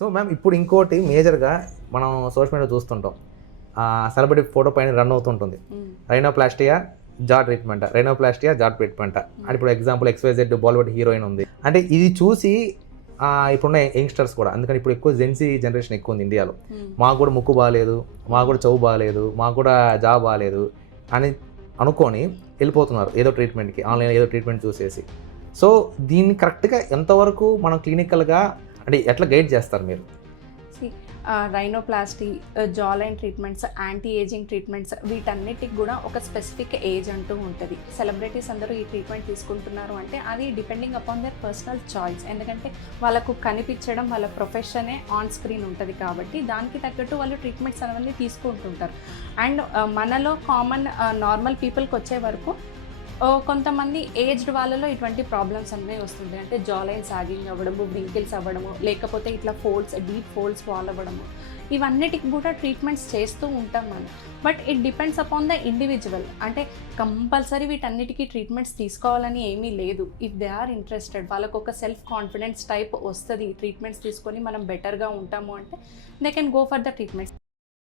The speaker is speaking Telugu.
సో మ్యామ్ ఇప్పుడు ఇంకోటి మేజర్గా మనం సోషల్ మీడియా చూస్తుంటాం, సెలబ్రిటీ ఫోటో పైన రన్ అవుతుంటుంది, రైనోప్లాస్టియా జా ట్రీట్మెంట్, రైనోప్లాస్టియా జా ట్రీట్మెంట్ అని. ఇప్పుడు ఎగ్జాంపుల్ XYZ బాలీవుడ్ హీరోయిన్ ఉంది అంటే ఇది చూసి ఇప్పుడున్న యంగ్స్టర్స్ కూడా, అందుకని ఇప్పుడు ఎక్కువ జెన్సీ జనరేషన్ ఎక్కువ ఉంది ఇండియాలో, మాకు కూడా ముక్కు బాగాలేదు, మాకు కూడా చెవు బాగాలేదు, మాకు కూడా జా బాగాలేదు అని అనుకొని వెళ్ళిపోతున్నారు ఏదో ట్రీట్మెంట్కి, ఆన్లైన్ ఏదో ట్రీట్మెంట్ చూసేసి. సో దీన్ని కరెక్ట్గా ఎంతవరకు మనం క్లినికల్గా అంటే ఎట్లా గైడ్ చేస్తారు మీరు? Rhinoplasty, జాలైన్ treatments, anti ageing treatments, వీటన్నిటికి కూడా ఒక స్పెసిఫిక్ ఏజ్ అంటూ ఉంటుంది. సెలబ్రిటీస్ అందరూ ఈ ట్రీట్మెంట్ తీసుకుంటున్నారు అంటే అది depending upon there personal choice. ఎందుకంటే వాళ్ళకు కనిపించడం వాళ్ళ ప్రొఫెషనే ఆన్ స్క్రీన్ ఉంటుంది కాబట్టి దానికి తగ్గట్టు వాళ్ళు ట్రీట్మెంట్స్ అవన్నీ తీసుకుంటుంటారు. అండ్ మనలో కామన్ నార్మల్ పీపుల్కి వచ్చే వరకు కొంతమంది ఏజ్డ్ వాళ్ళలో ఇటువంటి ప్రాబ్లమ్స్ అన్నీ వస్తుంటాయి. అంటే జాలైన్ సాగింగ్ అవ్వడము, వింకిల్స్ అవ్వడము, లేకపోతే ఇట్లా ఫోల్డ్స్, డీప్ ఫోల్డ్స్ ఫాల్ అవ్వడము, ఇవన్నిటికి కూడా ట్రీట్మెంట్స్ చేస్తూ ఉంటాం మనం. But it depends upon the individual. అంటే కంపల్సరీ వీటన్నిటికీ ట్రీట్మెంట్స్ తీసుకోవాలని ఏమీ లేదు. ఇఫ్ దే ఆర్ ఇంట్రెస్టెడ్, వాళ్ళకు ఒక సెల్ఫ్ కాన్ఫిడెన్స్ టైప్ వస్తుంది, ట్రీట్మెంట్స్ తీసుకొని మనం బెటర్గా ఉంటాము అంటే they can go for the treatments.